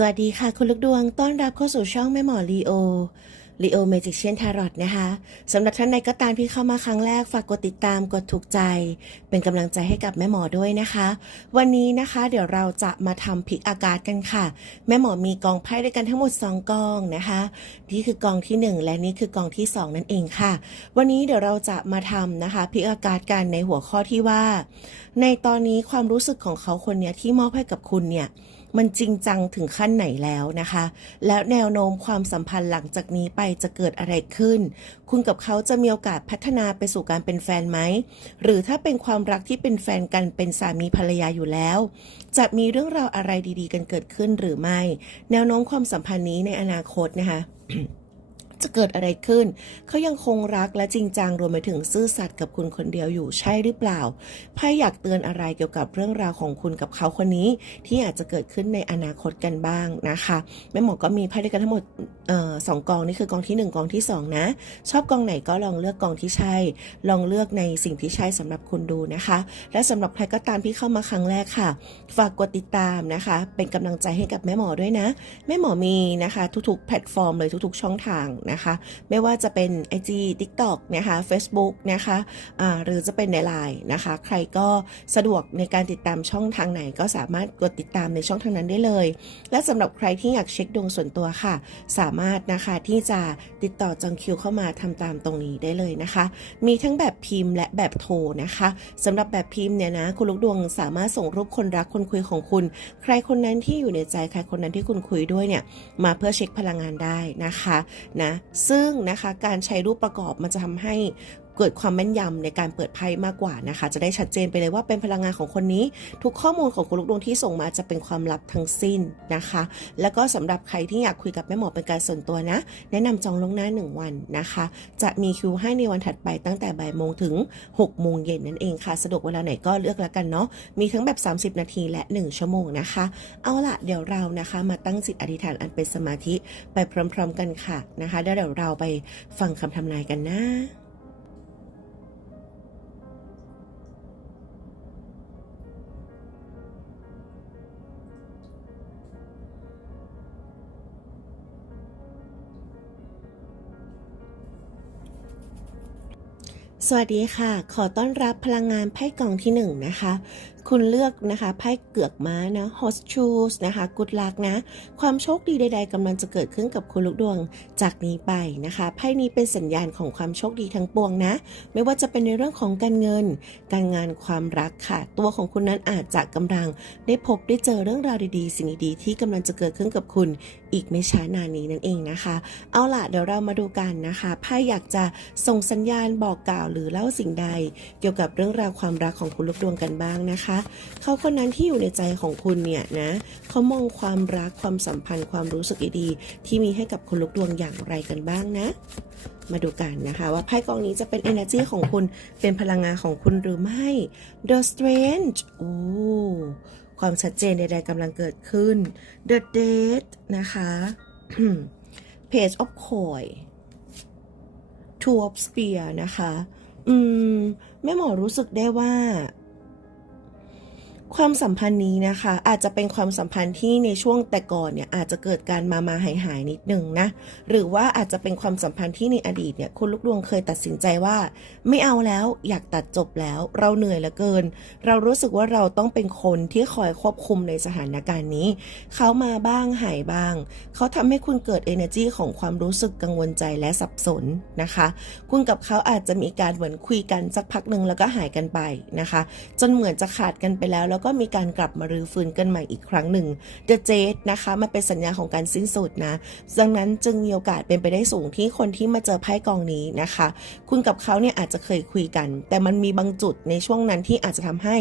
สวัสดีค่ะ คุณลูกดวงต้อนรับเข้าสู่ช่องแม่หมอลีโอลีโอเมจิเชียนทารอตนะคะสำหรับท่านใดก็ตามที่เข้ามาครั้งแรกฝากกดติดตามกดถูกใจ เป็นกำลังใจให้กับแม่หมอด้วยนะคะ วันนี้นะคะเดี๋ยวเราจะมาทำพิกอากาศกันค่ะ แม่หมอมีกองไพ่ด้วยกันทั้งหมด 2 กองนะคะนี่คือกองที่ 1 และนี่คือกองที่ 2 นั่นเองค่ะ วันนี้เดี๋ยวเราจะมาทำนะคะพิกอากาศกันในหัวข้อที่ว่า ในตอนนี้ความรู้สึกของเขาคนเนี้ยที่มอบให้กับคุณเนี่ย มันจริงจังถึงขั้นไหนแล้วนะคะ แล้วแนวโน้มความสัมพันธ์หลังจากนี้ไปจะเกิดอะไรขึ้น คุณกับเขาจะมีโอกาสพัฒนาไปสู่การเป็นแฟนไหม หรือถ้าเป็นความรักที่เป็นแฟนกันเป็นสามีภรรยาอยู่แล้ว จะมีเรื่องราวอะไรดีๆ กันเกิดขึ้นหรือไม่ แนวโน้มความสัมพันธ์นี้ในอนาคตนะคะ จะเกิดอะไรขึ้น เขายังคงรักและจริงจังรวมไปถึงซื่อสัตย์กับคุณคนเดียวอยู่ใช่หรือเปล่าไพ่อยากเตือนอะไรเกี่ยวกับเรื่องราวของคุณกับเขาคนนี้ ที่อาจจะเกิดขึ้นในอนาคตกันบ้างนะคะแม่หมอก็มีไพ่ด้วยกันทั้งหมดออสองกองนี่คือกองที่หนึ่งกองที่สองนะ ชอบกองไหนก็ลองเลือกกองที่ใช่ ลองเลือกในสิ่งที่ใช่สำหรับคุณดูนะคะ และสำหรับใครก็ตามที่เข้ามาครั้งแรกค่ะ ฝากกดติดตามนะคะ เป็นกำลังใจให้กับแม่หมอด้วยนะ แม่หมอมีนะคะ ทุกๆ แพลตฟอร์มเลยทุกๆ ช่องทางนะคะ ไม่ว่าจะเป็น IG TikTok นะคะ Facebook นะคะอ่าหรือจะเป็นในไลน์นะคะ ใครก็สะดวกในการติดตามช่องทางไหน ก็สามารถกดติดตามในช่องทางนั้นได้เลย และสำหรับใครที่อยากเช็คดวงส่วนตัวค่ะ สามารถนะคะที่จะติดต่อจองคิวเข้ามาทำตามตรงนี้ได้เลยนะคะ มีทั้งแบบพิมพ์และแบบโทรนะคะสำหรับแบบพิมพ์เนี่ยนะคุณลูกดวงสามารถส่งรูปคนรักคนคุยของคุณ ใครคนนั้นที่อยู่ในใจใครคนนั้นที่คุณคุยด้วยเนี่ยมาเพื่อเช็คพลังงานได้นะคะนะซึ่งนะคะการใช้รูปประกอบมันจะทำให้ เกิดความแม่นยำในการเปิดไพ่มากกว่านะคะ จะได้ชัดเจนไปเลยว่าเป็นพลังงานของคนนี้ ทุกข้อมูลของคุณลูกดวงที่ส่งมาจะเป็นความลับทั้งสิ้นนะคะ แล้วก็สำหรับใครที่อยากคุยกับแม่หมอเป็นการส่วนตัวนะ แนะนำจองล่วงหน้า 1 วันนะคะ จะมีคิวให้ในวันถัดไปตั้งแต่บ่ายโมงถึง6โมงเย็นนั่นเองค่ะ สะดวกเวลาไหนก็เลือกแล้วกันเนาะมีทั้งแบบ 30 นาทีและ 1 ชั่วโมงนะคะ เอาล่ะเดี๋ยวเรานะคะมาตั้งจิตอธิษฐานอันเป็นสมาธิไปพร้อม ๆ กันค่ะนะคะแล้วเดี๋ยวเราไปฟังคำทำนายกันนะ สวัสดีค่ะ ขอต้อนรับพลังงานไพ่กล่องที่หนึ่งนะคะ คุณเลือกนะคะไพ่เกือกม้านะ Horse Shoes นะคะ Good Luck นะ ความโชคดีใด ๆกำลังจะเกิดขึ้นกับคุณลูกดวงจากนี้ไปนะคะ ไพ่นี้เป็นสัญญาณของความโชคดีทั้งปวงนะ ไม่ว่าจะเป็นในเรื่องของการเงิน การงานความรักค่ะ ตัวของคุณนั้นอาจจะกำลังได้พบได้เจอเรื่องราวดีๆ สิ่งดีๆที่กำลังจะเกิดขึ้นกับคุณอีกไม่ช้านานนี้นั่นเองนะคะ เอาล่ะเดี๋ยวเรามาดูกันนะคะไพ่อยากจะส่งสัญญาณบอกกล่าวหรือเล่าสิ่งใด เกี่ยวกับเรื่องราวความรักของคุณลูกดวงกันบ้างนะคะ เขาคนนั้นที่อยู่ในใจของคุณเนี่ยนะเขามองความรักความสัมพันธ์ความรู้สึกดีๆที่มีให้กับคุณลูกดวงอย่างไรกันบ้างนะมาดูกันนะคะ ว่าไพ่กองนี้จะเป็น energy ของคุณเป็นพลังงานของคุณหรือไม่ The Strange โอ้ ความชัดเจนใดๆกำลังเกิดขึ้น The Date นะคะ Page of Coin Two of Spear นะคะ อืม แม่หมอรู้สึกได้ว่า ความสัมพันธ์นี้นะคะ อาจจะเป็นความสัมพันธ์ที่ในช่วงแต่ก่อนเนี่ยอาจจะเกิดการมามาหายหายๆนิดหนึ่งนะ หรือว่าอาจจะเป็นความสัมพันธ์ที่ในอดีตเนี่ยคุณลูกดวงเคยตัดสินใจว่า ไม่เอาแล้วอยากตัดจบแล้ว เราเหนื่อยเหลือเกิน เรารู้สึกว่าเราต้องเป็นคนที่คอยควบคุมในสถานการณ์นี้ เขามาบ้างหายบ้าง เขาทำให้คุณเกิด energy ของความรู้สึกกังวลใจและสับสนนะคะ คุณกับเขาอาจจะมีการเหมือนคุยกันสักพักหนึ่งแล้วก็หายกันไปนะคะ จนเหมือนจะขาดกันไปแล้วแล้วก็มีการกลับมารื้อฟื้นกันใหม่อีกครั้งหนึ่ง The Jade นะคะมันเป็นสัญญาของการสิ้นสุดนะดังนั้นจึงมีโอกาสเป็นไปได้สูงที่คนที่มาเจอไพ่กองนี้นะคะ คุณกับเขาเนี่ยอาจจะเคยคุยกัน แต่มันมีบางจุดในช่วงนั้นที่อาจจะทำให้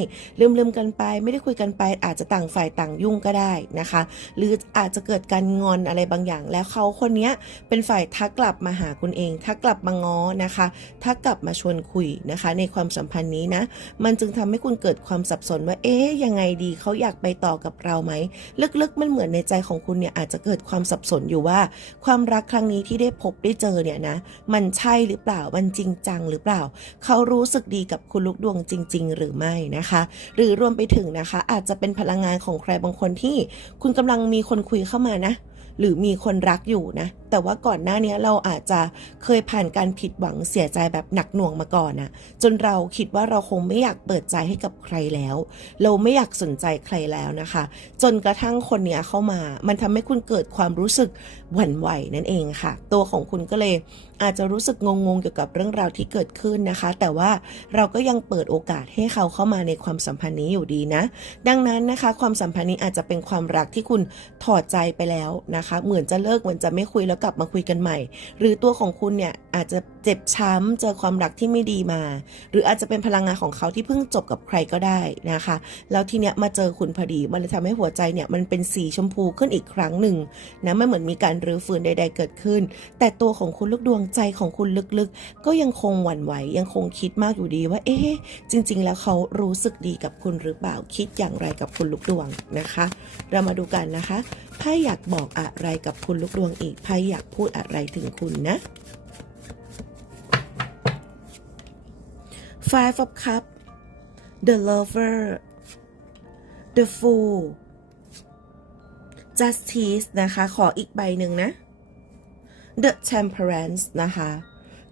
ลืมๆกันไป ไม่ได้คุยกันไป อาจจะต่างฝ่ายต่างยุ่งก็ได้นะคะ หรืออาจจะเกิดการงอนอะไรบางอย่าง แล้วเขาคนนี้เป็นฝ่ายทักกลับมาหาคุณเองทักกลับมาง้อนะคะ ทักกลับมาชวนคุยนะคะ ในความสัมพันธ์นี้นะมันจึงทำให้คุณเกิดความสับสนว่าเอ๊ะะยังไงดีเขาอยากไปต่อกับเราไหม ลึกๆ มันเหมือนในใจของคุณเนี่ยอาจจะเกิดความสับสนอยู่ว่า ความรักครั้งนี้ที่ได้พบได้เจอเนี่ยนะ มันใช่หรือเปล่ามันจริงจังหรือเปล่า เขารู้สึกดีกับคุณลูกดวงจริง ๆ หรือไม่นะคะ หรือรวมไปถึงนะคะ อาจจะเป็นพลังงานของใครบางคนที่ คุณกำลังมีคนคุยเข้ามานะ หรือมีคนรักอยู่นะ แต่ว่าก่อนหน้านี้เราอาจจะเคยผ่านการผิดหวังเสียใจแบบหนักหน่วงมาก่อนนะจนเราคิดว่าเราคงไม่อยากเปิดใจให้กับใครแล้ว เราไม่อยากสนใจใครแล้วนะคะ จนกระทั่งคนเนี้ยเข้ามา มันทำให้คุณเกิดความรู้สึกหวั่นไหวนั่นเองค่ะ ตัวของคุณก็เลย อาจจะรู้สึกงงๆเกี่ยวกับเรื่องราวที่เกิดขึ้นนะคะ แต่ว่าเราก็ยังเปิดโอกาสให้เขาเข้ามาในความสัมพันธ์นี้อยู่ดีนะ ดังนั้นนะคะ ความสัมพันธ์นี้อาจจะเป็นความรักที่คุณถอดใจไปแล้วนะคะ เหมือนจะเลิกเหมือนจะไม่คุยแล้วกลับมาคุยกันใหม่ หรือตัวของคุณเนี่ยอาจจะเจ็บช้ำเจอความรักที่ไม่ดีมา หรืออาจจะเป็นพลังงานของเขาที่เพิ่งจบกับใครก็ได้นะคะ แล้วทีเนี้ยมาเจอคุณพอดี มันเลยทำให้หัวใจเนี่ยมันเป็นสีชมพูขึ้นอีกครั้งหนึ่งนะไม่เหมือนมีการรื้อฟื้นใด ๆ เกิดขึ้น แต่ตัวของคุณลูกดวงใจของคุณลึกๆ ก็ยังคงหวั่นไหว ยังคงคิดมากอยู่ดีว่า เอ๊ะ จริง ๆ แล้วเขารู้สึกดีกับคุณหรือเปล่า คิดอย่างไรกับคุณลูกดวงนะคะ เรามาดูกันนะคะไพ่อยากบอกอะไรกับคุณลูกดวงอีกไพ่อยากพูดอะไรถึงคุณนะ Five of Cups The Lover The Fool Justice นะคะ ขออีกใบหนึ่งนะ The Temperance นะคะ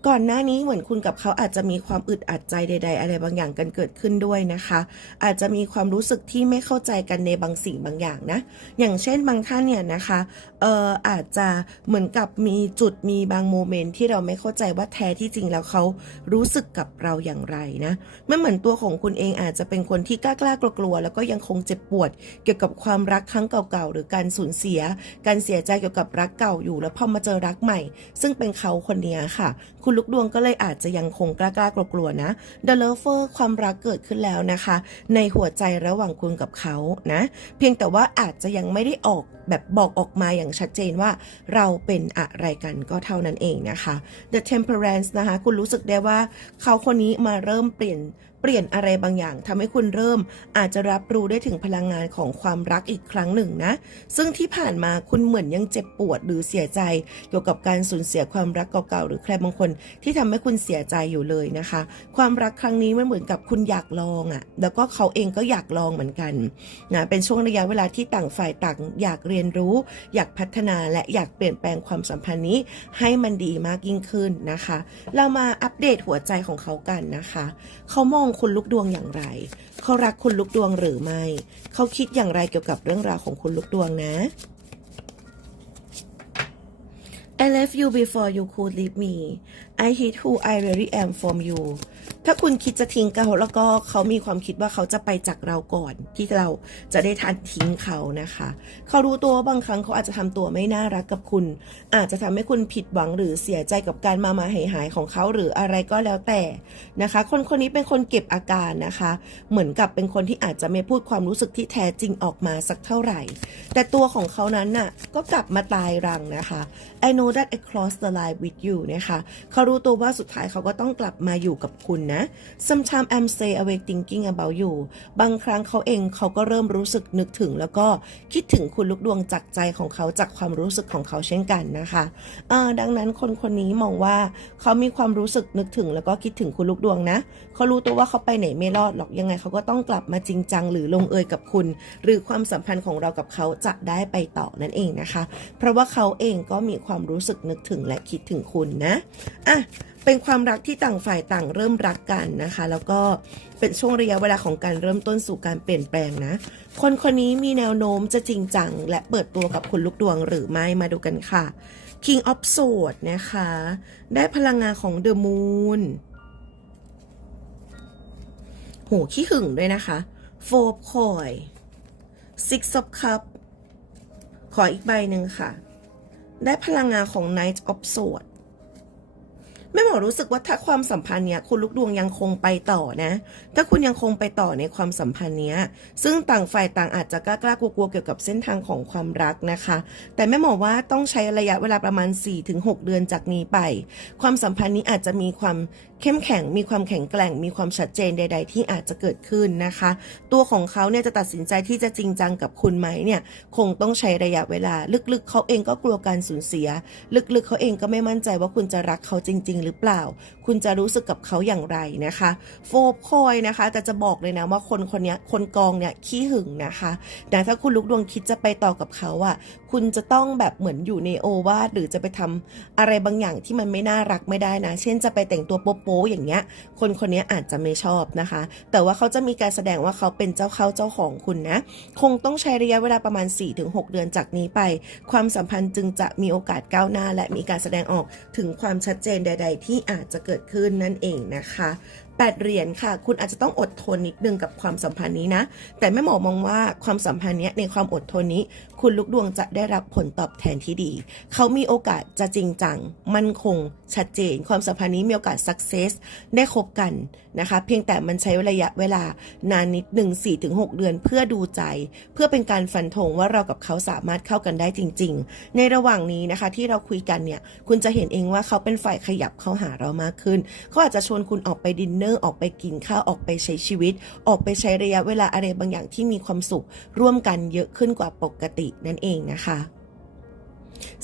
ก่อนหน้านี้เหมือนคุณกับเขาอาจจะมีความอึดอัดใจใด ๆ อะไรบางอย่างกันเกิดขึ้นด้วยนะคะ อาจจะมีความรู้สึกที่ไม่เข้าใจกันในบางสิ่งบางอย่างนะ อย่างเช่นบางท่านเนี่ยนะคะเอ่ออาจจะเหมือนกับมีจุดมีบางโมเมนต์ที่เราไม่เข้าใจว่าแท้ที่จริงแล้วเขารู้สึกกับเราอย่างไรนะไม่เหมือนตัวของคุณเองอาจจะเป็นคนที่กล้ากล้ากลัวๆแล้วก็ยังคงเจ็บปวด เกี่ยวกับความรักครั้งเก่าๆหรือการสูญเสีย การเสียใจเกี่ยวกับรักเก่าอยู่แล้วพอมาเจอรักใหม่ ซึ่งเป็นเขาคนนี้ค่ะ คุณลูกดวงก็เลยอาจจะยังคงกล้ากๆกลัวๆนะ The Lover ความรักเกิดขึ้นแล้วนะคะ ในหัวใจระหว่างคุณกับเขานะ เพียงแต่ว่าอาจจะยังไม่ได้ออกแบบบอกออกมาอย่างชัดเจนว่าเราเป็นอะไรกันก็เท่านั้นเองนะคะ The Temperance นะคะ คุณรู้สึกได้ว่าเขาคนนี้มาเริ่มเปลี่ยน ปลี่ยนอะไรบางอย่างทำให้คุณเริ่ม อาจจะรับรู้ได้ถึงพลังงานของความรักอีกครั้งหนึ่งนะ ซึ่งที่ผ่านมาคุณเหมือนยังเจ็บปวดหรือเสียใจ เกี่ยวกับการสูญเสียความรักเก่าๆหรือใครบางคนที่ทำให้คุณเสียใจอยู่เลยนะคะ ความรักครั้งนี้มันเหมือนกับคุณอยากลองอะ่ะ แล้วก็เขาเองก็อยากลองเหมือนกันนะเป็นช่วงระยะเวลาที่ต่างฝ่ายต่างอยากเรียนรู้ อยากพัฒนาและอยากเปลี่ยนแปลงความสัมพันธ์นี้ ให้มันดีมากยิ่งขึ้นนะคะ เรามาอัปเดตหัวใจของเขากันนะคะ เขามองคุณลูกดวงอย่างไร เขารักคุณลูกดวงหรือไม่ เขาคิดอย่างไรเกี่ยวกับเรื่องราวของคุณลูกดวงนะ I left you before you could leave me I hid who I really am from you ถ้าคุณคิดจะทิ้งเขาแล้วก็เขามีความคิดว่าเขาจะไปจากเราก่อน ที่เราจะได้ทันทิ้งเขานะคะ เขารู้ตัวบางครั้งเขาอาจจะทำตัวไม่น่ารักกับคุณ อาจจะทำให้คุณผิดหวังหรือเสียใจกับการมามาหายหายของเขาหรืออะไรก็แล้วแต่นะคะ คนคนนี้เป็นคนเก็บอาการนะคะ เหมือนกับเป็นคนที่อาจจะไม่พูดความรู้สึกที่แท้จริงออกมาสักเท่าไหร่ แต่ตัวของเขานั้นน่ะก็กลับมาตายรังนะคะ I know that I crossed the line with you นะคะเขารู้ตัวว่าสุดท้ายเขาก็ต้องกลับมาอยู่กับคุณนะ Sometimes I'm stay awake thinking about you บางครั้งเขาเองเขาก็เริ่มรู้สึกนึกถึง แล้วก็คิดถึงคุณลูกดวงจากใจของเขาจากความรู้สึกของเขาเช่นกันนะคะเอ่อดังนั้นคนคนนี้มองว่าเขามีความรู้สึกนึกถึง แล้วก็คิดถึงคุณลูกดวงนะเขารู้ตัวว่าเขาไปไหนไม่รอดหรอกยังไงเขาก็ต้องกลับมาจริงจังหรือลงเอยกับคุณ หรือความสัมพันธ์ของเรากับเขาจะได้ไปต่อนั่นเองนะคะ เพราะว่าเขาเองก็มีความความรู้สึกนึกถึงและคิดถึงคุณนะอะเป็นความรักที่ต่างฝ่ายต่างเริ่มรักกันนะคะ แล้วก็เป็นช่วงระยะเวลาของการเริ่มต้นสู่การเปลี่ยนแปลงนะ คนคนนี้มีแนวโน้มจะจริงจัง และเปิดตัวกับคุณลูกดวงหรือไม่มาดูกันค่ะ King of Swords นะคะ ได้พลังงานของ The Moon โหขี้หึงด้วยนะคะ Four Coins Six of Cup ขออีกใบหนึ่งค่ะ ได้พลังงานของ Knight of Swords แม่หมอรู้สึกว่าถ้าความสัมพันธ์เนี้ยคุณลูกดวงยังคงไปต่อนะ ถ้าคุณยังคงไปต่อในความสัมพันธ์เนี้ย ซึ่งต่างฝ่ายต่างอาจจะกล้าๆกลัวๆเกี่ยวกับเส้นทางของความรักนะคะ แต่แม่หมอว่าต้องใช้ระยะเวลาประมาณ 4-6 เดือนจากนี้ไป ความสัมพันธ์นี้อาจจะมีความเข้มแข็งมีความแข็งแกร่งมีความชัดเจนใด ๆ ที่อาจจะเกิดขึ้นนะคะ ตัวของเขาเนี่ยจะตัดสินใจที่จะจริงจังกับคุณไหมเนี่ยคงต้องใช้ระยะเวลา ลึกๆ เขาเองก็กลัวการสูญเสีย ลึกๆ เขาเองก็ไม่มั่นใจว่าคุณจะรักเขาจริง ๆ หรือเปล่า คุณจะรู้สึกกับเขาอย่างไรนะคะโฟบคอยนะคะแต่จะบอกเลยนะว่าคนคนนี้คนกองเนี่ยขี้หึงนะคะแต่ถ้าคุณลุกดวงคิดจะไปต่อกับเขาอะคุณจะต้องแบบเหมือนอยู่ในโอวาทหรือจะไปทำอะไรบางอย่างที่มันไม่น่ารักไม่ได้นะ เช่นจะไปแต่งตัวป๊บโป๊อย่างเงี้ย คนคนนี้อาจจะไม่ชอบนะคะ แต่ว่าเขาจะมีการแสดงว่าเขาเป็นเจ้าเข้าเจ้าของคุณนะ คงต้องใช้ระยะเวลาประมาณ 4-6 เดือนจากนี้ไป ความสัมพันธ์จึงจะมีโอกาสก้าวหน้า และมีการแสดงออกถึงความชัดเจนใด ๆ ที่อาจจะเกิดขึ้นนั่นเองนะคะ แปดเหรียญค่ะ คุณอาจจะต้องอดทนนิดนึงกับความสัมพันธ์นี้นะ แต่แม่หมอมองว่าความสัมพันธ์นี้ในความอดทนนี้ คุณลูกดวงจะได้รับผลตอบแทนที่ดี เขามีโอกาสจะจริงจัง มั่นคง ชัดเจน ความสัมพันธ์นี้มีโอกาสสักเซสได้คบกัน นะคะ เพียงแต่มันใช้ระยะเวลานานนิดหนึ่ง4-6 เดือนเพื่อดูใจ เพื่อเป็นการฟันธงว่าเรากับเขาสามารถเข้ากันได้จริง ๆ ในระหว่างนี้นะคะที่เราคุยกันเนี่ยคุณจะเห็นเองว่าเขาเป็นฝ่ายขยับเข้าหาเรามากขึ้น เขาอาจจะชวนคุณออกไปดินเนอร์ออกไปกินข้าวออกไปใช้ชีวิต ออกไปใช้ระยะเวลาอะไรบางอย่างที่มีความสุข ร่วมกันเยอะขึ้นกว่าปกตินั่นเองนะคะ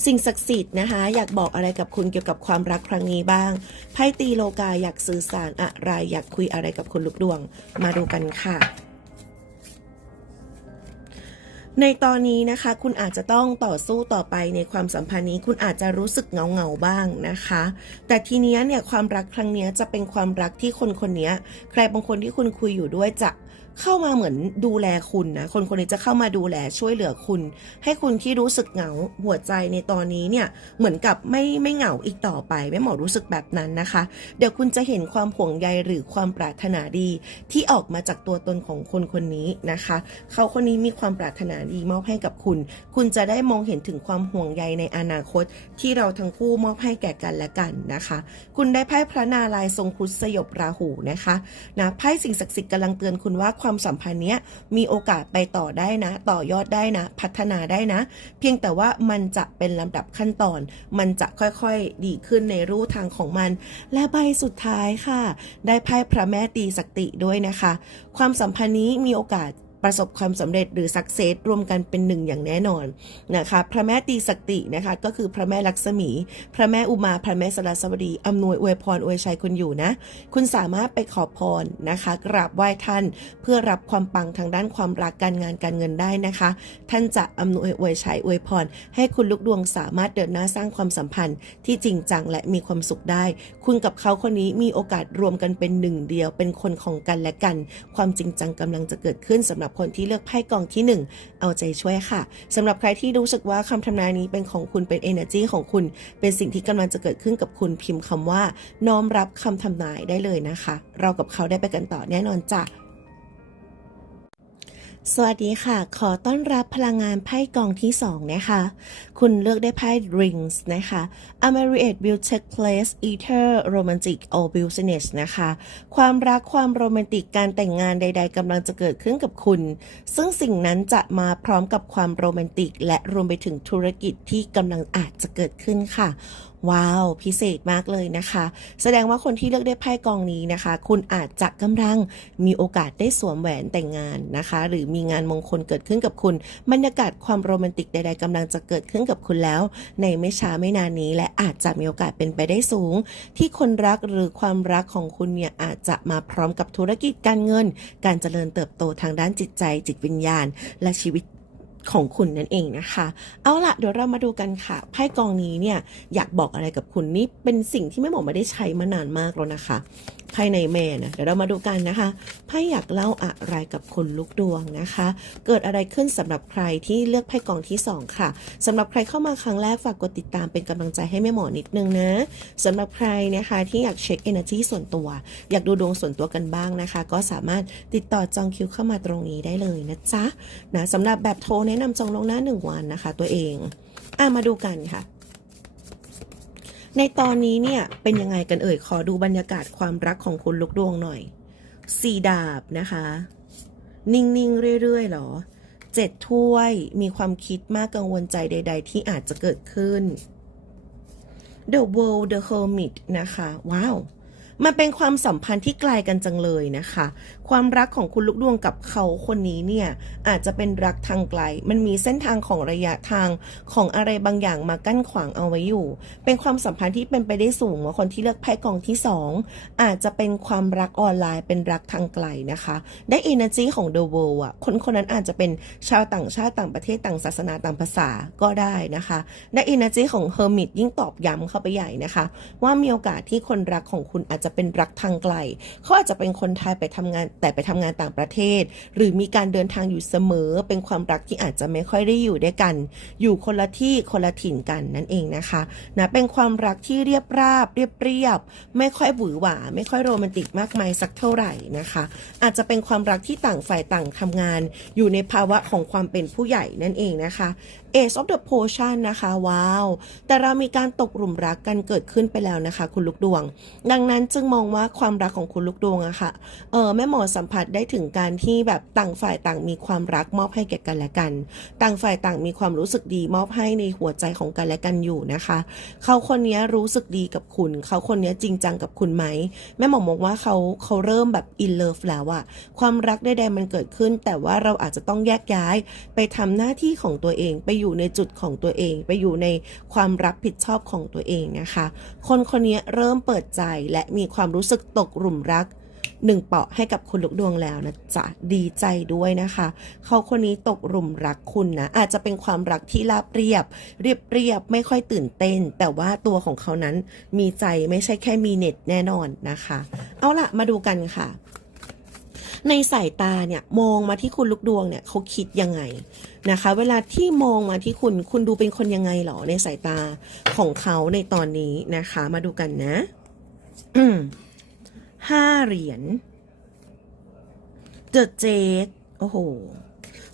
สิ่งศักดิ์สิทธิ์นะคะ อยากบอกอะไรกับคุณเกี่ยวกับความรักครั้งนี้บ้าง ไพ่ตีโลกาอยากสื่อสารอะไร อยากคุยอะไรกับคุณลูกดวง มาดูกันค่ะ ในตอนนี้นะคะ คุณอาจจะต้องต่อสู้ต่อไปในความสัมพันธ์นี้ คุณอาจจะรู้สึกเงาเงาบ้างนะคะ แต่ทีเนี้ยเนี่ยความรักครั้งเนี้ยจะเป็นความรักที่คนคนนี้ใครบางคนที่คุณคุยอยู่ด้วยจะ เข้ามาเหมือนดูแลคุณนะ คนคนนี้จะเข้ามาดูแลช่วยเหลือคุณ ให้คุณที่รู้สึกเหงาหัวใจในตอนนี้เนี่ยเหมือนกับไม่ไม่เหงาอีกต่อไปแม่หมอรู้สึกแบบนั้นนะคะ เดี๋ยวคุณจะเห็นความห่วงใยหรือความปรารถนาดีที่ออกมาจากตัวตนของคนคนนี้นะคะ เขาคนนี้มีความปรารถนาดีมอบให้กับคุณ คุณจะได้มองเห็นถึงความห่วงใยในอนาคต ที่เราทั้งคู่มอบให้แก่กันและกันนะคะ คุณได้ไพ่พระนารายณ์ทรงครุฑสยบราหูนะคะนะไพ่สิ่งศักดิ์สิทธิ์กำลังเตือนคุณว่าความสัมพันธ์เนี้ยมีโอกาสไปต่อได้นะ ต่อยอดได้นะ พัฒนาได้นะ เพียงแต่ว่ามันจะเป็นลำดับขั้นตอน มันจะค่อยๆดีขึ้นในรูทางของมัน และใบสุดท้ายค่ะ ได้ไพ่พระแม่ตีสติด้วยนะคะ ความสัมพันธ์นี้มีโอกาส ประสบความสำเร็จหรือสักเซสรวมกันเป็นหนึ่งอย่างแน่นอนนะคะพระแม่ตีสตินะคะก็คือพระแม่ลักษมี พระแม่อุมาพระแม่สรสวดีอำนวยอวยพรอวยชัยคุณอยู่นะ คุณสามารถไปขอพรนะคะกราบไหว้ท่านเพื่อรับความปังทางด้านความรักการงานการเงินได้นะคะ ท่านจะอำนวยอวยชัยอวยพร ให้คุณลูกดวงสามารถเดินหน้าสร้างความสัมพันธ์ที่จริงจังและมีความสุขได้ คุณกับเขาคนนี้มีโอกาสรวมกันเป็นหนึ่งเดียว เป็นคนของกันและกัน ความจริงจังกำลังจะเกิดขึ้นสำหรับคนที่เลือกไพ่กองที่หนึ่งเอาใจช่วยค่ะสำหรับใครที่รู้สึกว่าคำทำนายนี้เป็นของคุณเป็น energy ของคุณ เป็นสิ่งที่กำลังจะเกิดขึ้นกับคุณพิมพ์คำว่า น้อมรับคำทำนายได้เลยนะคะ เรากับเขาได้ไปกันต่อแน่นอนจ้ะ สวัสดีค่ะ ขอต้อนรับพลังงานไพ่กองที่2นะคะ คุณเลือกได้ไพ่ Rings นะคะ A marriage will take place either romantic or business นะคะ ความรักความโรแมนติกการแต่งงานใด ๆกำลังจะเกิดขึ้นกับคุณ ซึ่งสิ่งนั้นจะมาพร้อมกับความโรแมนติก และรวมไปถึงธุรกิจที่กำลังอาจจะเกิดขึ้นค่ะ ว้าว พิเศษมากเลยนะคะ แสดงว่าคนที่เลือกได้ไพ่กองนี้นะคะ คุณอาจจะกำลังมีโอกาสได้สวมแหวนแต่งงานนะคะ หรือมีงานมงคลเกิดขึ้นกับคุณบรรยากาศความโรแมนติกใด ๆกำลังจะเกิดขึ้นกับคุณแล้ว ในไม่ช้าไม่นานนี้ และอาจจะมีโอกาสเป็นไปได้สูง ที่คนรักหรือความรักของคุณเนี่ยอาจจะมาพร้อมกับธุรกิจการเงิน การเจริญเติบโตทางด้านจิตใจจิตวิญญาณ และชีวิต ของคุณนั่นเองนะคะ เอาละเดี๋ยวเรามาดูกันค่ะ ไพ่กองนี้เนี่ยอยากบอกอะไรกับคุณนี่เป็นสิ่งที่แม่หมอไม่ได้ใช้มานานมากแล้วนะคะไพ่ในแม่นะเดี๋ยวเรามาดูกันนะคะไพ่อยากเล่าอะไรกับคนลูกดวงนะคะ เกิดอะไรขึ้นสำหรับใครที่เลือกไพ่กองที่สองค่ะสำหรับใครเข้ามาครั้งแรกฝากกดติดตามเป็นกำลังใจให้แม่หมอนิดนึงนะสำหรับใครนะคะที่อยากเช็ค energy ส่วนตัว อยากดูดวงส่วนตัวกันบ้างนะคะ ก็สามารถติดต่อจองคิวเข้ามาตรงนี้ได้เลยนะจ๊ะนะสำหรับแบบโทรแนนะนำจองล่วงหน้าหนึ่งวันนะคะ ตัวเองอะมาดูกันค่ะ ในตอนนี้เนี่ยเป็นยังไงกันเอ่ยขอดูบรรยากาศความรักของคุณลูกดวงหน่อยสี่ดาบนะคะ นิ่งๆเรื่อยๆหรอเจ็ดถ้วยมีความคิดมากกังวลใจใด ๆ ที่อาจจะเกิดขึ้น The World The Hermit นะคะ ว้าว มันเป็นความสัมพันธ์ที่ไกลกันจังเลยนะคะ ความรักของคุณลูกดวงกับเขาคนนี้เนี่ยอาจจะเป็นรักทางไกล มันมีเส้นทางของระยะทางของอะไรบางอย่างมากั้นขวางเอาไว้อยู่ เป็นความสัมพันธ์ที่เป็นไปได้สูงว่าคนที่เลือกไพ่กองที่สองอาจจะเป็นความรักออนไลน์ เป็นรักทางไกลนะคะ ได้ energy ของ the world อะ คนคนนั้นอาจจะเป็นชาวต่างชาติต่างประเทศต่างศาสนาต่างภาษาก็ได้นะคะ ได้ energy ของ hermit ยิ่งตอบย้ำเข้าไปใหญ่นะคะ ว่ามีโอกาสที่คนรักของคุณอาจจะเป็นรักทางไกล เขาอาจจะเป็นคนไทยไปทำงานแต่ไปทำงานต่างประเทศ หรือมีการเดินทางอยู่เสมอ เป็นความรักที่อาจจะไม่ค่อยได้อยู่ด้วยกัน อยู่คนละที่คนละถิ่นกันนั่นเองนะคะนะเป็นความรักที่เรียบราบ เรียบเรียบ ไม่ค่อยหวือหวา ไม่ค่อยโรแมนติกมากมายสักเท่าไหร่นะคะ อาจจะเป็นความรักที่ต่างฝ่ายต่างทำงาน อยู่ในภาวะของความเป็นผู้ใหญ่นั่นเองนะคะ Ace of the Potion นะคะ ว้าว แต่เรามีการตกหลุมรักกันเกิดขึ้นไปแล้วนะคะ คุณลูกดวง ดังนั้นจึงมองว่าความรักของคุณลูกดวงอะค่ะเออแม่หมอสัมผัสได้ถึงการที่แบบต่างฝ่ายต่างมีความรักมอบให้แก่กันและกัน ต่างฝ่ายต่างมีความรู้สึกดีมอบให้ในหัวใจของกันและกันอยู่นะคะ เขาคนนี้รู้สึกดีกับคุณ เขาคนนี้จริงจังกับคุณไหมแม่หมอมองว่าเขาเขาเริ่มแบบอินเลิฟแล้วอะความรักใดๆมันเกิดขึ้น แต่ว่าเราอาจจะต้องแยกย้ายไปทำหน้าที่ของตัวเองไปอยู่ในจุดของตัวเอง ไปอยู่ในความรับผิดชอบของตัวเองนะคะ คนคนนี้เริ่มเปิดใจและมีความรู้สึกตกหลุมรักหนึ่งเปาะให้กับคุณลูกดวงแล้วนะจ๊ะดีใจด้วยนะคะ เขาคนนี้ตกหลุมรักคุณนะ อาจจะเป็นความรักที่ราบเรียบ เรียบเรียบไม่ค่อยตื่นเต้น แต่ว่าตัวของเขานั้นมีใจไม่ใช่แค่มีเน็ตแน่นอนนะคะ เอาละมาดูกันค่ะ ในสายตาเนี่ยมองมาที่คุณลูกดวงเนี่ยเขาคิดยังไงนะคะ เวลาที่มองมาที่คุณคุณดูเป็นคนยังไงหรอในสายตาของเขาในตอนนี้นะคะ มาดูกันนะห้าเหรียญเดอเจดโอ้โห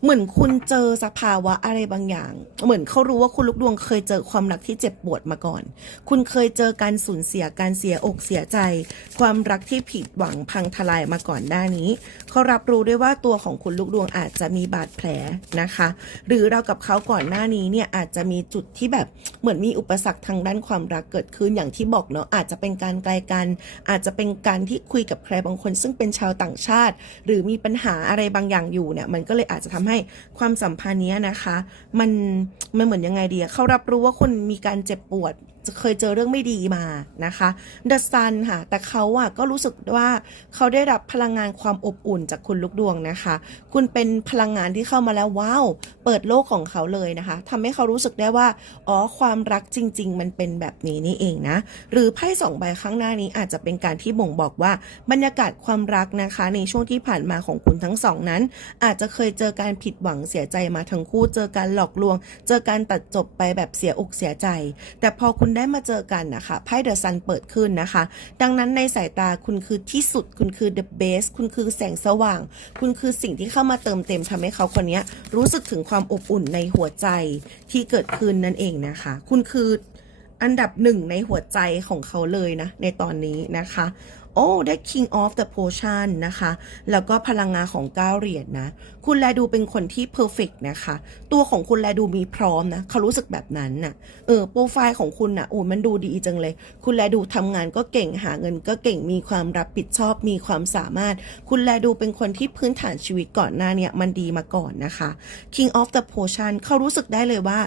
เหมือนคุณเจอสภาวะอะไรบางอย่าง เหมือนเขารู้ว่าคุณลูกดวงเคยเจอความรักที่เจ็บปวดมาก่อน คุณเคยเจอการสูญเสียการเสียอกเสียใจ ความรักที่ผิดหวังพังทลายมาก่อนหน้านี้เขารับรู้ด้วยว่าตัวของคุณลูกดวงอาจจะมีบาดแผลนะคะ หรือเรากับเขาก่อนหน้านี้เนี่ยอาจจะมีจุดที่แบบเหมือนมีอุปสรรคทางด้านความรักเกิดขึ้นอย่างที่บอกเนาะอาจจะเป็นการไกลกัน อาจจะเป็นการที่คุยกับใครบางคน ซึ่งเป็นชาวต่างชาติ หรือมีปัญหาอะไรบางอย่างอยู่เนี่ยมันก็เลยอาจจะทำให้ความสัมพันธ์เนี้ยนะคะ มันมันเหมือนยังไงดีเขารับรู้ว่าคนมีการเจ็บปวด เคยเจอเรื่องไม่ดีมานะคะเดอะซันค่ะ แต่เขาอะก็รู้สึกว่าเขาได้รับพลังงานความอบอุ่นจากคุณลูกดวงนะคะ คุณเป็นพลังงานที่เข้ามาแล้วว้าวเปิดโลกของเขาเลยนะคะทำให้เขารู้สึกได้ว่าอ๋อความรักจริง ๆ มันเป็นแบบนี้นี่เองนะ หรือไพ่สองใบข้างหน้านี้อาจจะเป็นการที่บ่งบอกว่าบรรยากาศความรักนะคะ ในช่วงที่ผ่านมาของคุณทั้งสองนั้น อาจจะเคยเจอการผิดหวังเสียใจมาทั้งคู่ เจอการหลอกลวง เจอการตัดจบไปแบบเสียอกเสียใจ แต่พอคุณได้มาเจอกันนะคะไพ่เดอะซันเปิดขึ้นนะคะ ดังนั้นในสายตาคุณคือที่สุดคุณคือ the best คุณคือแสงสว่าง คุณคือสิ่งที่เข้ามาเติมเต็มทำให้เขาคนนี้รู้สึกถึงความอบอุ่นในหัวใจที่เกิดขึ้นนั่นเองนะคะ คุณคืออันดับหนึ่งในหัวใจของเขาเลยนะ ในตอนนี้นะคะ โอ้ได้ King of the Potion นะคะ แล้วก็พลังงานของก้าเหรียญนะ คุณแลดูเป็นคนที่ perfect นะคะ ตัวของคุณแลดูมีพร้อมนะ เขารู้สึกแบบนั้นน่ะ เออ โปรไฟล์ของคุณน่ะโอ้มันดูดีจังเลย คุณแลดูทำงานก็เก่ง หาเงินก็เก่ง มีความรับผิดชอบ มีความสามารถ คุณแลดูเป็นคนที่พื้นฐานชีวิตก่อนหน้าเนี่ยมันดีมาก่อนนะคะ King of the Potion เขารู้สึกได้เลยว่า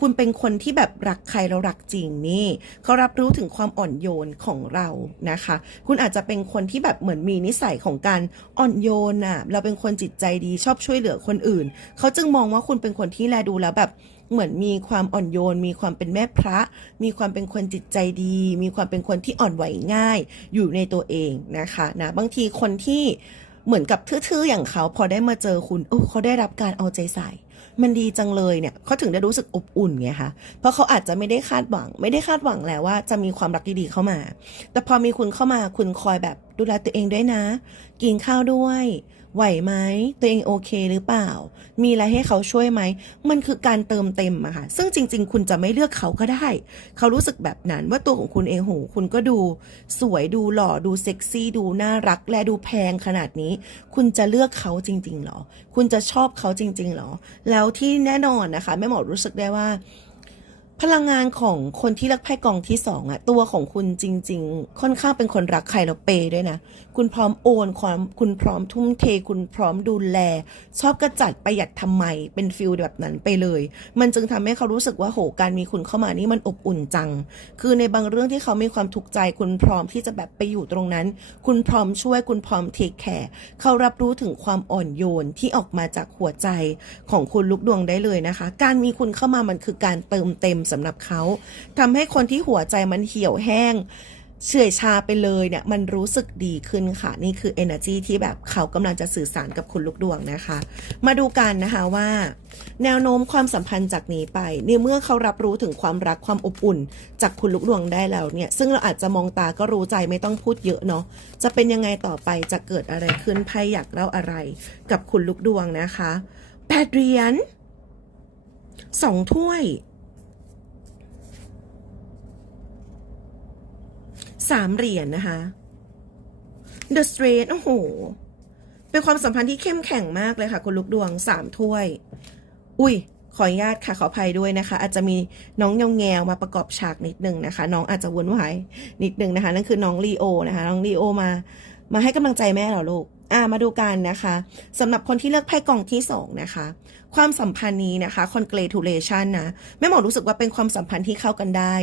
คุณเป็นคนที่แบบรักใครแล้วรักจริงนี่เขารับรู้ถึงความอ่อนโยนของเรานะคะ คุณอาจจะเป็นคนที่แบบเหมือนมีนิสัยของการอ่อนโยนน่ะ เราเป็นคนจิตใจดีชอบช่วยเหลือคนอื่น เขาจึงมองว่าคุณเป็นคนที่แลดูแล้วแบบเหมือนมีความอ่อนโยน มีความเป็นแม่พระ มีความเป็นคนจิตใจดี มีความเป็นคนที่อ่อนไหวง่าย อยู่ในตัวเองนะคะนะบางทีคนที่เหมือนกับทื่อๆอย่างเขาพอได้มาเจอคุณโอ้เขาได้รับการเอาใจใส่ มันดีจังเลยเนี่ยเขาถึงได้รู้สึกอบอุ่นไงคะเพราะเขาอาจจะไม่ได้คาดหวัง ไม่ได้คาดหวังแล้วว่าจะมีความรักดีๆเข้ามา แต่พอมีคุณเข้ามาคุณคอยแบบดูแลตัวเองด้วยนะ กินข้าวด้วย ไหวไหมตัวเองโอเคหรือเปล่า มีอะไรให้เขาช่วยไหม มันคือการเติมเต็มอะค่ะ ซึ่งจริง ๆ คุณจะไม่เลือกเขาก็ได้ เขารู้สึกแบบนั้นว่าตัวของคุณเองโหคุณก็ดู สวยดูหล่อดูเซ็กซี่ดูน่ารักและดูแพงขนาดนี้ คุณจะเลือกเขาจริงๆหรอ คุณจะชอบเขาจริงๆหรอ แล้วที่แน่นอนนะคะแม่หมอรู้สึกได้ว่า พลังงานของคนที่เลือกไพ่กองที่สองอะตัวของคุณจริง ๆ ค่อนข้างเป็นคนรักใครแล้วเปย์ด้วยนะ คุณพร้อมโอนความคุณพร้อมทุ่มเท คุณพร้อมดูแล ชอบกระจัดประหยัดทำไมเป็นฟิลแบบนั้นไปเลย มันจึงทำให้เขารู้สึกว่าโหการมีคุณเข้ามานี่มันอบอุ่นจัง คือในบางเรื่องที่เขามีความทุกข์ใจคุณพร้อมที่จะแบบไปอยู่ตรงนั้น คุณพร้อมช่วยคุณพร้อมเทคแคร์เขารับรู้ถึงความอ่อนโยนที่ออกมาจากหัวใจของคุณลูกดวงได้เลยนะคะ การมีคุณเข้ามามันคือการเติมเต็มสำหรับเขาทำให้คนที่หัวใจมันเหี่ยวแห้งเฉื่อยชาไปเลยเนี่ยมันรู้สึกดีขึ้นค่ะ นี่คือ energy ที่แบบเขากำลังจะสื่อสารกับคุณลูกดวงนะคะ มาดูกันนะคะว่า แนวโน้มความสัมพันธ์จากนี้ไปในเมื่อเขารับรู้ถึงความรักความอบอุ่น จากคุณลูกดวงได้แล้วเนี่ย ซึ่งเราอาจจะมองตาก็รู้ใจไม่ต้องพูดเยอะเนาะจะเป็นยังไงต่อไปจะเกิดอะไรขึ้นไพ่อยากเล่าอะไร กับคุณลูกดวงนะคะแปดเหรียญสองถ้วย สามเหรียญนะคะ The Straight โอ้โห เป็นความสัมพันธ์ที่เข้มแข็งมากเลยค่ะ คุณลูกดวงสามถ้วย อุ้ยขออนุญาตค่ะขออภัยด้วยนะคะ อาจจะมีน้องเงาแงวมาประกอบฉากนิดนึงนะคะ น้องอาจจะวุ่นวายนิดนึงนะคะ นั่นคือน้องลีโอนะคะ น้องลีโอมา มาให้กำลังใจแม่เหรอลูกอ่ามาดูกันนะคะสำหรับคนที่เลือกไพ่กล่องที่สองนะคะ ความสัมพันธ์นี้นะคะ congratulation นะแม่หมอรู้สึกว่าเป็นความสัมพันธ์ที่เข้ากันได้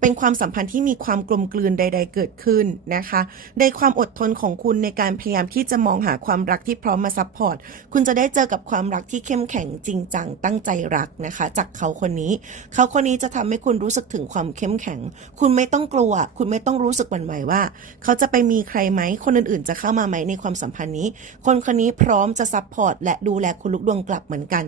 เป็นความสัมพันธ์ที่มีความกลมกลืนใด ๆ เกิดขึ้นนะคะในความอดทนของคุณในการพยายามที่จะมองหาความรักที่พร้อมมาซัพพอร์ตคุณจะได้เจอกับความรักที่เข้มแข็งจริงจังตั้งใจรักนะคะ จากเขาคนนี้ เขาคนนี้จะทำให้คุณรู้สึกถึงความเข้มแข็ง คุณไม่ต้องกลัว คุณไม่ต้องรู้สึกหวั่นไหวว่า เขาจะไปมีใครไหมคนอื่นๆ จะเข้ามาไหมในความสัมพันธ์นี้ คนคนนี้พร้อมจะซัพพอร์ตและดูแลคุณลูกดวงกลับเหมือนกัน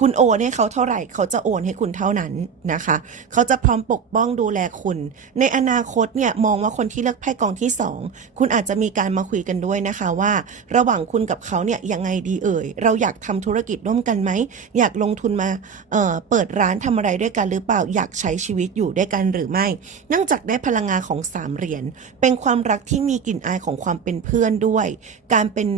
คุณโอนให้เขาเท่าไหร่เขาจะโอนให้คุณเท่านั้นนะคะ เขาจะพร้อมปกป้องดูแลคุณ ในอนาคตเนี่ยมองว่าคนที่เลือกไพ่กองที่สองคุณอาจจะมีการมาคุยกันด้วยนะคะว่า ระหว่างคุณกับเขาเนี่ยยังไงดีเอ่ย เราอยากทำธุรกิจร่วมกันไหม อยากลงทุนมาเเปิดร้านทำอะไรด้วยกันหรือเปล่า อยากใช้ชีวิตอยู่ด้วยกันหรือไม่ เนื่องจากได้พลังงานของสามเหรียญ เป็นความรักที่มีกลิ่นอายของความเป็นเพื่อนด้วย การเป็น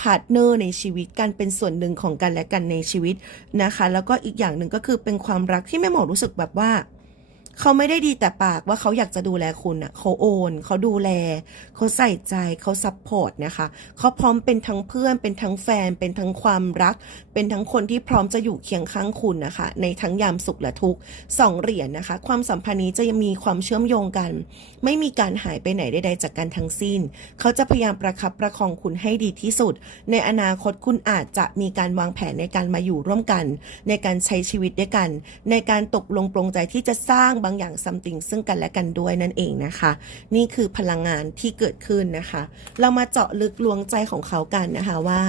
พาร์ทเนอร์ในชีวิตการเป็นส่วนหนึ่งของกันและกันในชีวิตนะคะ แล้วก็อีกอย่างหนึ่งก็คือเป็นความรักที่แม่หมอรู้สึกแบบว่า เขาไม่ได้ดีแต่ปากว่าเขาอยากจะดูแลคุณอะเขาโอน เขาดูแล เขาใส่ใจเขาซัพพอร์ตนะคะ เขาพร้อมเป็นทั้งเพื่อน เป็นทั้งแฟน เป็นทั้งความรัก เป็นทั้งคนที่พร้อมจะอยู่เคียงข้างคุณนะคะ ในทั้งยามสุขและทุกข์สองเหรียญนะคะ ความสัมพันธ์นี้จะยังมีความเชื่อมโยงกัน ไม่มีการหายไปไหนใดๆจากกันทั้งสิ้น เขาจะพยายามประคับประคองคุณให้ดีที่สุด ในอนาคตคุณอาจจะมีการวางแผนในการมาอยู่ร่วมกัน ในการใช้ชีวิตด้วยกัน ในการตกลงปรงใจที่จะสร้างบางอย่างซัมติงซึ่งกันและกันด้วยนั่นเองนะคะ นี่คือพลังงานที่เกิดขึ้นนะคะ เรามาเจาะลึกลวงใจของเขากันนะคะว่า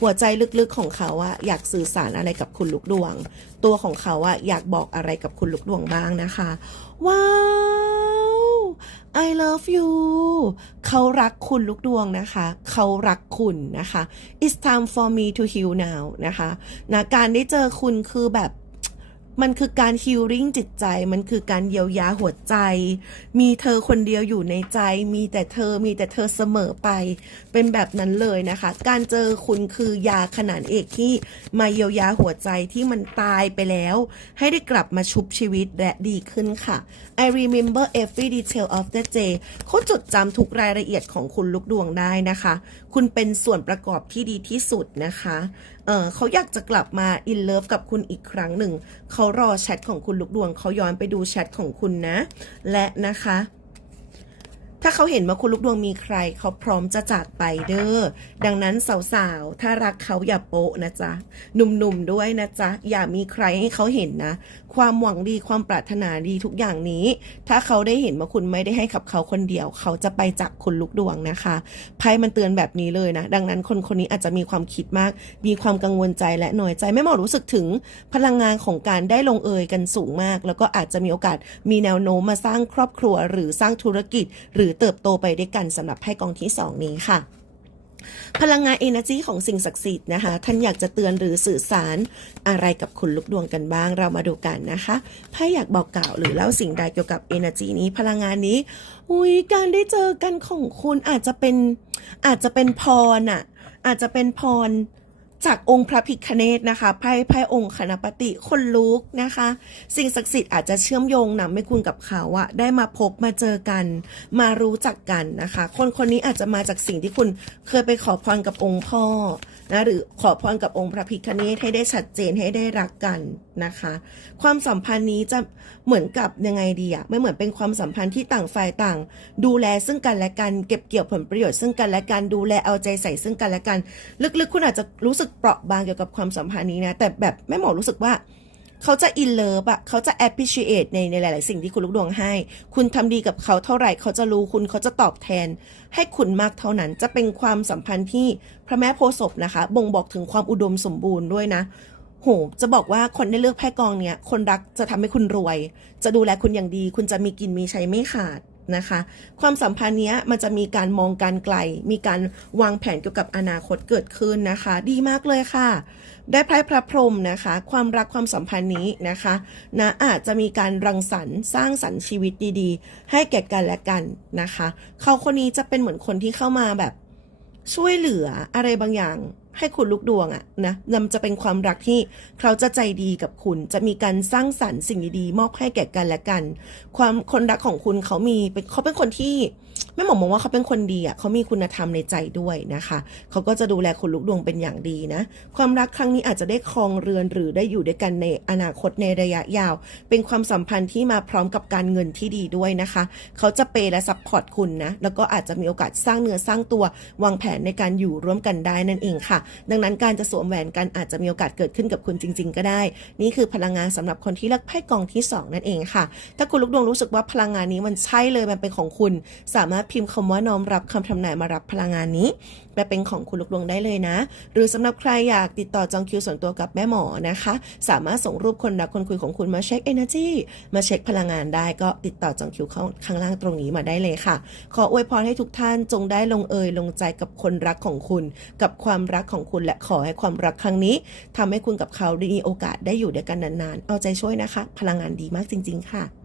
หัวใจลึกๆของเขาอะอยากสื่อสารอะไรกับคุณลูกดวง ตัวของเขาอะอยากบอกอะไรกับคุณลูกดวงบ้างนะคะว้าว I love you เขารักคุณลูกดวงนะคะ เขารักคุณนะคะ It's time for me to heal now นะคะนะการได้เจอคุณคือแบบ มันคือการฮิลลิ่งจิตใจ มันคือการเยียวยาหัวใจ มีเธอคนเดียวอยู่ในใจ มีแต่เธอ มีแต่เธอเสมอไป เป็นแบบนั้นเลยนะคะ การเจอคุณคือยาขนานเอกที่มาเยียวยาหัวใจที่มันตายไปแล้ว ให้ได้กลับมาชุบชีวิตและดีขึ้นค่ะ I remember every detail of the day เขาจดจำทุกรายละเอียดของคุณลูกดวงได้นะคะคุณเป็นส่วนประกอบที่ดีที่สุดนะคะ เออเขาอยากจะกลับมาอินเลิฟกับคุณอีกครั้งหนึ่ง เขารอแชทของคุณลูกดวง เขาย้อนไปดูแชทของคุณนะ และนะคะาเขาเห็นว่าคุณลูกดวงมีใคร เขาพร้อมจะจากไปเด้อ ดังนั้นสาวๆ ถ้ารักเขาอย่าโปะนะจ๊ะ หนุ่มๆ ด้วยนะจ๊ะ อย่ามีใครให้เขาเห็นนะ ความหวังดีความปรารถนาดีทุกอย่างนี้ ถ้าเขาได้เห็นว่าคุณไม่ได้ให้กับเขาคนเดียว เขาจะไปจากคุณลูกดวงนะคะไพ่มันเตือนแบบนี้เลยนะ ดังนั้นคนคนนี้อาจจะมีความคิดมาก มีความกังวลใจและหน่อยใจแม่หมอรู้สึกถึงพลังงานของการได้ลงเอยกันสูงมาก แล้วก็อาจจะมีโอกาสมีแนวโน้มมาสร้างครอบครัว หรือสร้างธุรกิจหรือเติบโตไปด้วยกันสำหรับไพ่กองที่สองนี้ค่ะพลังงาน energy ของสิ่งศักดิ์สิทธิ์นะคะ ท่านอยากจะเตือนหรือสื่อสารอะไรกับคุณลูกดวงกันบ้าง เรามาดูกันนะคะไพ่อยากบอกกล่าวหรือเล่าสิ่งใดเกี่ยวกับ energy นี้ พลังงานนี้ อุ้ยการได้เจอกันของคุณอาจจะเป็นอาจจะเป็นพรอะอาจจะเป็นพร จากองค์พระพิคเนตนะคะไพ่ไพ่องค์คณปติคนลุกนะคะ สิ่งศักดิ์สิทธิ์อาจจะเชื่อมโยงนำให้คุณกับเขาอะได้มาพบมาเจอกัน มารู้จักกันนะคะ คนคนนี้อาจจะมาจากสิ่งที่คุณเคยไปขอพรกับองค์พ่อ นะหรือขอพรกับองค์พระพิคเนศให้ได้ชัดเจนให้ได้รักกันนะคะ ความสัมพันธ์นี้จะเหมือนกับยังไงดีอะไม่เหมือนเป็นความสัมพันธ์ที่ต่างฝ่ายต่าง ดูแลซึ่งกันและกันเก็บเกี่ยวผลประโยชน์ซึ่งกันและกันดูแลเอาใจใส่ซึ่งกันและกัน ลึกๆ คุณอาจจะรู้สึกเปราะบางเกี่ยวกับความสัมพันธ์นี้นะแต่แบบแม่หมอรู้สึกว่า เขาจะอินเลิฟอะเขาจะ appreciate ในในหลาย ๆ สิ่งที่คุณลูกดวงให้ คุณทำดีกับเขาเท่าไหร่ เขาจะรู้คุณเขาจะตอบแทน ให้คุณมากเท่านั้น จะเป็นความสัมพันธ์ที่พระแม่โพศพนะคะ บ่งบอกถึงความอุดมสมบูรณ์ด้วยนะ โห จะบอกว่าคนได้เลือกแพ่กองเนี่ย คนรักจะทำให้คุณรวย จะดูแลคุณอย่างดี คุณจะมีกินมีใช้ไม่ขาด นะคะ ความสัมพันธ์เนี้ยมันจะมีการมองการไกล มีการวางแผนเกี่ยวกับอนาคตเกิดขึ้นนะคะ ดีมากเลยค่ะ ได้ไพ่พระพรหมนะคะ ความรักความสัมพันธ์นี้นะคะนะอาจจะมีการรังสรรค์สร้างสรรค์ชีวิตดีๆ ให้แก่กันและกันนะคะ เขาคนนี้จะเป็นเหมือนคนที่เข้ามาแบบช่วยเหลืออะไรบางอย่าง ให้คุณลูกดวงอะนะนำจะเป็นความรักที่เขาจะใจดีกับคุณ จะมีการสร้างสรรค์สิ่งดีๆมอบให้แก่กันและกัน ความคนรักของคุณเขามีเป็นเขาเป็นคนที่ ไม่หมอมองว่าเขาเป็นคนดีอะเขามีคุณธรรมในใจด้วยนะคะ เขาก็จะดูแลคุณลูกดวงเป็นอย่างดีนะ ความรักครั้งนี้อาจจะได้ครองเรือนหรือได้อยู่ด้วยกันในอนาคตในระยะยาว เป็นความสัมพันธ์ที่มาพร้อมกับการเงินที่ดีด้วยนะคะ เขาจะเปย์และซัพพอร์ตคุณนะ แล้วก็อาจจะมีโอกาสสร้างเนื้อสร้างตัววางแผนในการอยู่ร่วมกันได้นั่นเองค่ะ ดังนั้นการจะสวมแหวนกันอาจจะมีโอกาสเกิดขึ้นกับคุณจริง ๆ ก็ได้ นี่คือพลังงานสำหรับคนที่เลือกไพ่กองที่สองนั่นเองค่ะ ถ้าคุณลูกดวงรู้สึกว่าพลังงานนี้มันใช่เลยมันเป็นของคุณสามารถพิมพ์คำว่าน้อมรับคำทำนายมารับพลังงานนี้ไปเป็นของคุณลูกดวงได้เลยนะ หรือสำหรับใครอยากติดต่อจองคิวส่วนตัวกับแม่หมอนะคะ สามารถส่งรูปคนรักคนคุยของคุณมาเช็ค energy มาเช็คพลังงานได้ก็ติดต่อจองคิวข้างข้างล่างตรงนี้มาได้เลยค่ะ ขออวยพรให้ทุกท่านจงได้ลงเอยลงใจกับคนรักของคุณ กับความรักของคุณและขอให้ความรักครั้งนี้ทำให้คุณกับเขาได้มีโอกาสได้อยู่ด้วยกันนานๆ เอาใจช่วยนะคะ พลังงานดีมากจริง ๆ ค่ะ